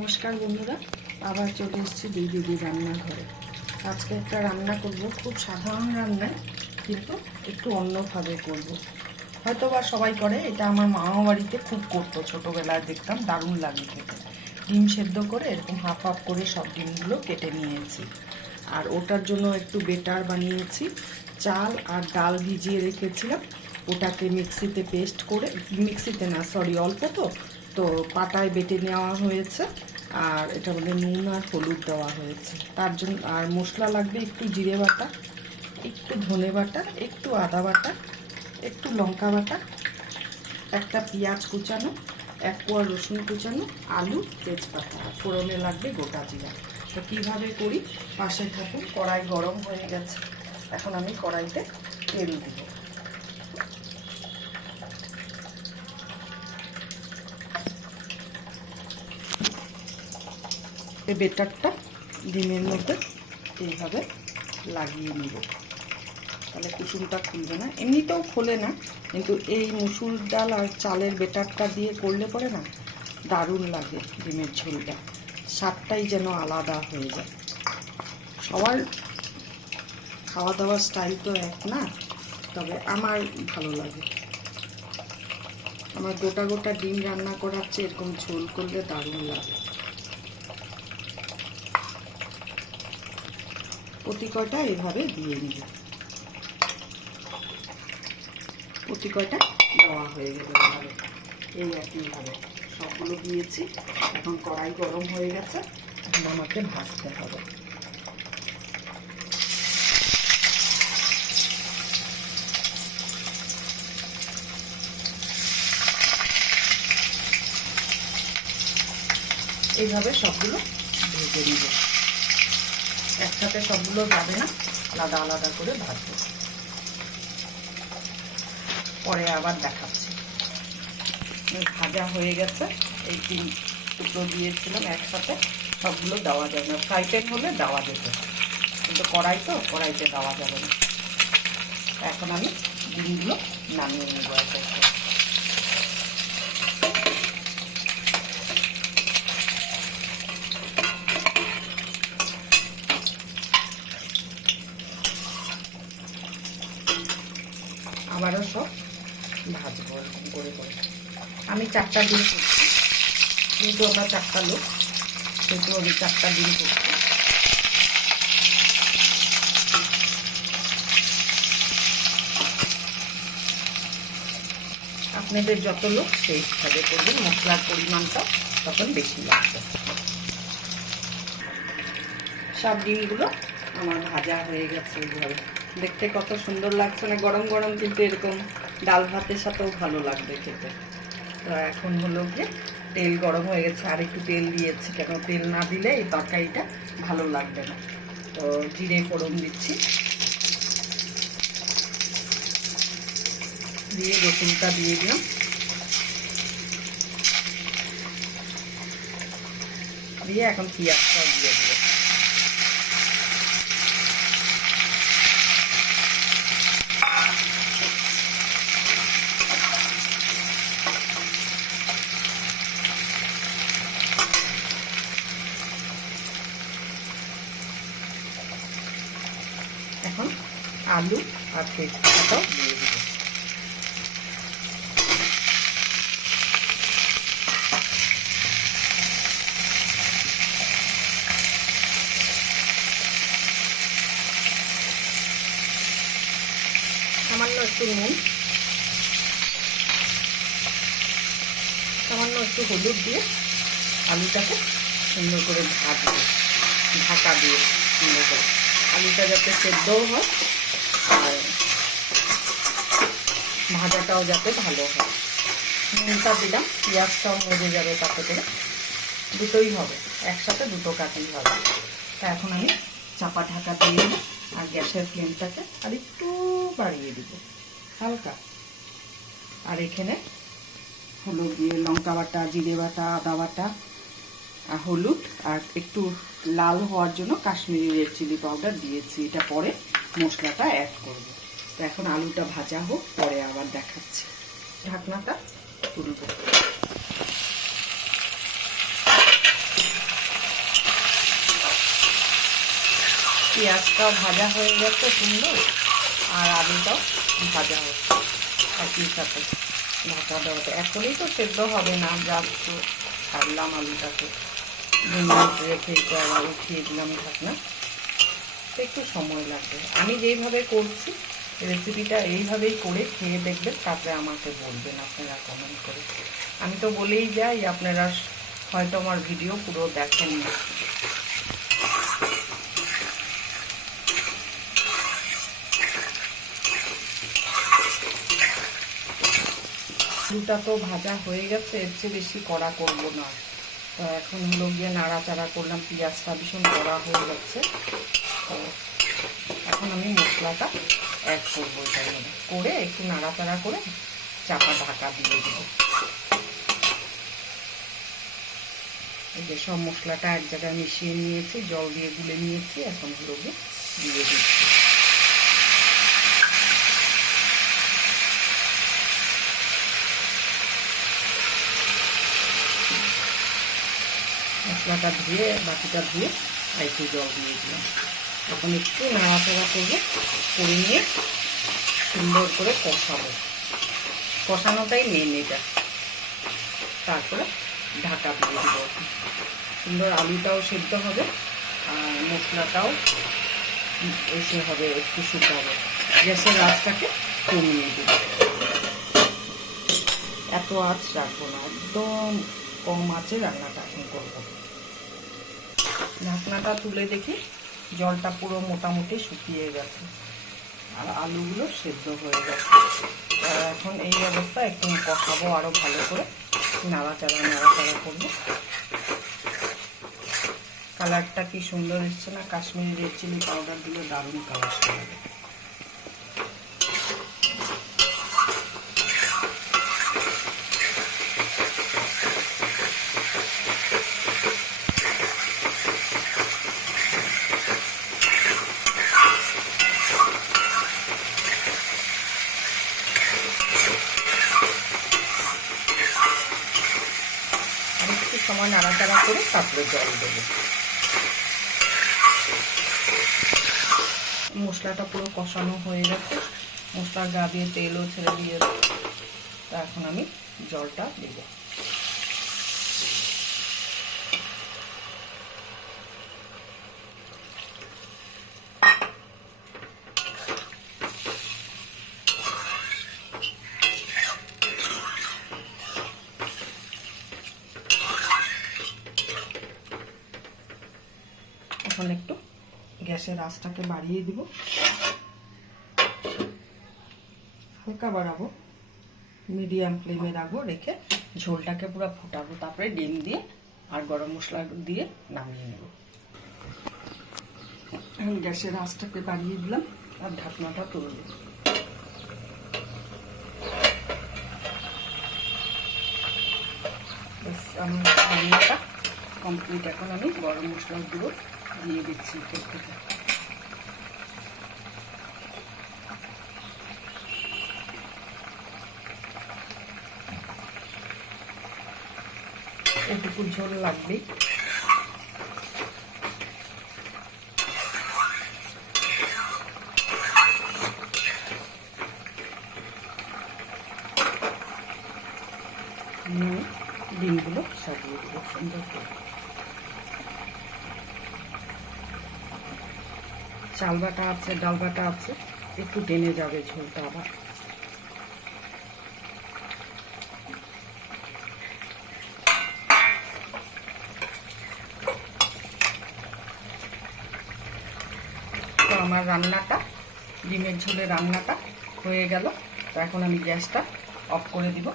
নমস্কার বন্ধুরা, আবার চলে এসেছি দিদি রান্নাঘরে। আজকে একটা রান্না করব, খুব সাধারণ রান্না, কিন্তু একটু অন্যভাবে করব। হয়তো বা সবাই করে, এটা আমার মামা বাড়িতে খুব করতো, ছোটোবেলায় দেখতাম, দারুণ লাগে খেতে। ডিম সেদ্ধ করে এরকম হাফ হাফ করে সব ডিমগুলো কেটে নিয়েছি, আর ওটার জন্য একটু বেটার বানিয়েছি। চাল আর ডাল ভিজিয়ে রেখেছিলাম, ওটাকে মিক্সিতে পেস্ট করে, মিক্সিতে না সরি অল্প তো পাটায় বেটে নেওয়া হয়েছে। আর এটা মধ্যে নুন আর হলুদ দেওয়া হয়েছে। তার জন্য আর মশলা লাগবে একটু জিরে বাটা, একটু ধনে বাটা, একটু আদা বাটা, একটু লঙ্কা বাটা, একটা পেঁয়াজ কুচানো, 1 কোয়া রসুন কুচানো, আলু, তেজপাতা, আর ফোড়নে লাগবে গোটা জিরা। তো কীভাবে করি পাশে থাকুন। কড়াই গরম হয়ে গেছে, এখন আমি কড়াইতে তেল দিব। এই বেটারটা ডিমের মধ্যে এইভাবে লাগিয়ে নিব, তাহলে কুসুমটা খুলবে না। এমনিতেও খোলে না, কিন্তু এই মুসুর ডাল আর চালের বেটারটা দিয়ে করলে পরে না দারুণ লাগে ডিমের ঝোলটা, স্বাদটাই যেন আলাদা হয়ে যায়। সবার খাওয়া দাওয়ার স্টাইল তো এক না, তবে আমার ভালো লাগে। আমার গোটা গোটা ডিম রান্না করার চেয়ে এরকম ঝোল করলে দারুণ লাগে। প্রতি কয়টা এভাবে দিয়ে নিব। প্রতি কয়টা দেওয়া হয়ে গেলে এভাবে, এই একইভাবে সবগুলো দিয়েছি। এখন কড়াই গরম হয়ে গেছে, এখন আমাকে ভাজতে হবে। এইভাবে সবগুলো ভেজে নিব, একসাথে সবগুলো যাবে না, আলাদা আলাদা করে ভাজবো, পরে আবার দেখাচ্ছি। ভাজা হয়ে গেছে, এই 3 টুকরো দিয়েছিলাম একসাথে, সবগুলো দেওয়া যাবে না। ফ্রাই প্যান হলে দেওয়া যেত, কিন্তু কড়াই তো, কড়াইতে দেওয়া যাবে না। এখন আমি ডিমগুলো নামিয়ে নেব এক এক করে। আবারও সব ভাজবো এরকম করে করে। আমি 4টা ডিম করছি, কিন্তু আমরা 4টা লোক, কিন্তু আমি 4টা ডিম করছি। আপনাদের যত লোক সেই হিসাবে করবেন, মশলার পরিমাণটা তখন বেশি লাগবে। সব ডিমগুলো আমার ভাজা হয়ে গেছে এইভাবে, দেখতে কত সুন্দর লাগছে না গরম গরম, কিন্তু এরকম ডাল ভাতের সাথেও ভালো লাগবে খেতে। তো এখন হলো গিয়ে তেল গরম হয়ে গেছে, আর একটু তেল দিয়েছি, কেন তেল না দিলে এই তরকারিটা ভালো লাগবে না। তো জিরে ফোড়ন দিচ্ছি, দিয়ে রসুনটা দিয়ে দিলাম, দিয়ে এখন পেঁয়াজটাও দিয়ে দিলাম। এখন আলু আর তেজপাতাটাও দিয়ে দিব। সামান্য একটু নুন, সামান্য একটু হলুদ দিয়ে আলুটাকে সুন্দর করে ভাজবো, ঢাকা দিয়ে সুন্দর করে। আলুটা যাতে সেদ্ধও হয় আর ভাজাটাও যাতে ভালো হয়। নুনটা দিলাম, পেঁয়াজটাও মজে যাবে, তাতে করে দুটোই হবে, একসাথে দুটো কাজই হবে। তা এখন আমি চাপা ঢাকা দিয়ে দিই, আর গ্যাসের ফ্লেমটাকে আর একটু বাড়িয়ে দিব হালকা। আর এখানে হলুদ দিয়ে লঙ্কা বাটা, জিরে বাটা, আদা বাটা, আর হলুদ, আর একটু লাল হওয়ার জন্য কাশ্মীরি রেড চিলি পাউডার দিয়েছি। এটা পরে মশলাটা অ্যাড করব। তো এখন আলুটা ভাজা হোক, পরে আবার দেখাচ্ছি। ঢাকনাটা তুলব। পেঁয়াজটাও ভাজা হয়ে গেছে সুন্দর, আর আলুটাও ভাজা হচ্ছে একই সাথে। ঢাকা দেওয়াটা এখনই তো সেদ্ধ হবে না, যা একটু ছাড়লাম আলুটাকে, 2 মিনিট রেখে একটু আবার উঠিয়ে দিলাম ঢাকনা, একটু সময় লাগবে। আমি যেইভাবে করছি রেসিপিটা এইভাবেই করে খেয়ে দেখবেন, তারপরে আমাকে বলবেন আপনারা কমেন্ট করে। আমি তো বলেই যাই, আপনারা হয়তো আমার ভিডিও পুরো দেখেন না। আলুটা তো ভাজা হয়ে গেছে, এর চেয়ে বেশি কড়া করবো না। তো এখন হলো গিয়ে নাড়াচাড়া করলাম, পেঁয়াজটা ভীষণ কড়া হয়ে যাচ্ছে। তো এখন আমি মশলাটা অ্যাড করবো, এটার মধ্যে করে একটু নাড়াচাড়া করে চাপা ঢাকা দিয়ে দেবো। এই যে সব মশলাটা এক জায়গায় মিশিয়ে নিয়েছি, জল দিয়ে গুলে নিয়েছি, এখন হলো গিয়ে দিয়ে দিচ্ছি। মশলাটা ধুয়ে বাকিটা ধুয়ে আর একটু জল দিয়ে দিলাম। এখন একটু নাড়াচাড়া করবো, করে নিয়ে সুন্দর করে কষাবো, কষানোটাই মেন এটা। তারপরে ঢাকা দিয়ে দেবো, সুন্দর আলুটাও সেদ্ধ হবে আর মশলাটাও এসে হবে, একটু শুকাবে। গ্যাসের আঁচটাকে কমিয়ে দেবো, এত আঁচ রাখবো না, একদম কম আঁচে রান্নাটা এখন করবো। ঢাকনাটা তুলে দেখি জলটা পুরো মোটামুটি শুকিয়ে গেছে আর আলুগুলো সেদ্ধ হয়ে গেছে। এখন এই অবস্থা একটু কষাবো আরো ভালো করে, নাড়াচাড়া করবো। কালারটা কি সুন্দর এসছে না, কাশ্মীরি রেড চিলি পাউডার দিলে দারুণ কালার হবে। সময় নাড়াচাড়া করে তারপরে জল দেবো। মশলাটা পুরো কষানো হয়ে গেছে, মশলার গা দিয়ে তেলও ছেড়ে দিয়ে, তা এখন আমি জলটা দেব। এখন একটু গ্যাসের আঁচটাকে বাড়িয়ে দিব, হালকা বাড়াবো, মিডিয়াম ফ্লেমে রাখবো, রেখে ঝোলটাকে পুরো ফুটাবো, তারপরে ডিম দিয়ে আর গরম মশলা দিয়ে নামিয়ে নেব। এখন গ্যাসের আঁচটাকে বাড়িয়ে দিলাম আর ঢাকনাটা তুলে দেব। আমার রান্নাটা কমপ্লিট। এখন আমি গরম মশলাগুলো দিয়ে দিচ্ছি উপর থেকে। এটুকু ঝোল লাগবেই। ডিমগুলো সাজিয়ে দেবো সুন্দর করে। চাল বাটা আছে, ডাল বাটা আছে, একটু টেনে যাবে ঝোলটা আবার। তো আমার রান্নাটা, ডিমের ঝোলের রান্নাটা হয়ে গেল। তো এখন আমি গ্যাসটা অফ করে দিব,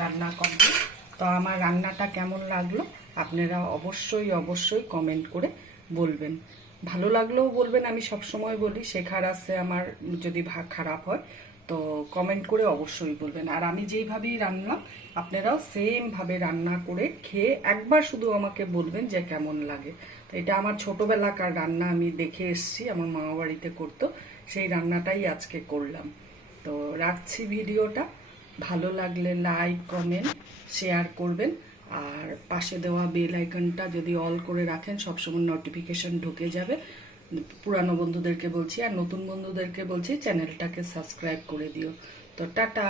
রান্না কমপ্লিট। তো আমার রান্নাটা কেমন লাগলো আপনারা অবশ্যই কমেন্ট করে বলবেন। ভালো লাগলেও বলবেন, আমি সবসময় বলি শেখার আছে আমার, যদি খারাপ হয় তো কমেন্ট করে অবশ্যই বলবেন। আর আমি যেইভাবেই রান্না, আপনারাও সেমভাবে রান্না করে খেয়ে একবার শুধু আমাকে বলবেন যে কেমন লাগে। তো এটা আমার ছোটোবেলাকার রান্না, আমি দেখে এসছি, আমার মামা বাড়িতে করতো, সেই রান্নাটাই আজকে করলাম। তো রাখছি ভিডিওটা, ভালো লাগলে লাইক, কমেন্ট, শেয়ার করবেন। আর পাশে দেওয়া বেল আইকনটা যদি অল করে রাখেন, সবসময় নোটিফিকেশন ঢুকে যাবে। পুরানো বন্ধুদেরকে বলছি আর নতুন বন্ধুদেরকে বলছি চ্যানেলটাকে সাবস্ক্রাইব করে দিও। তো টাটা।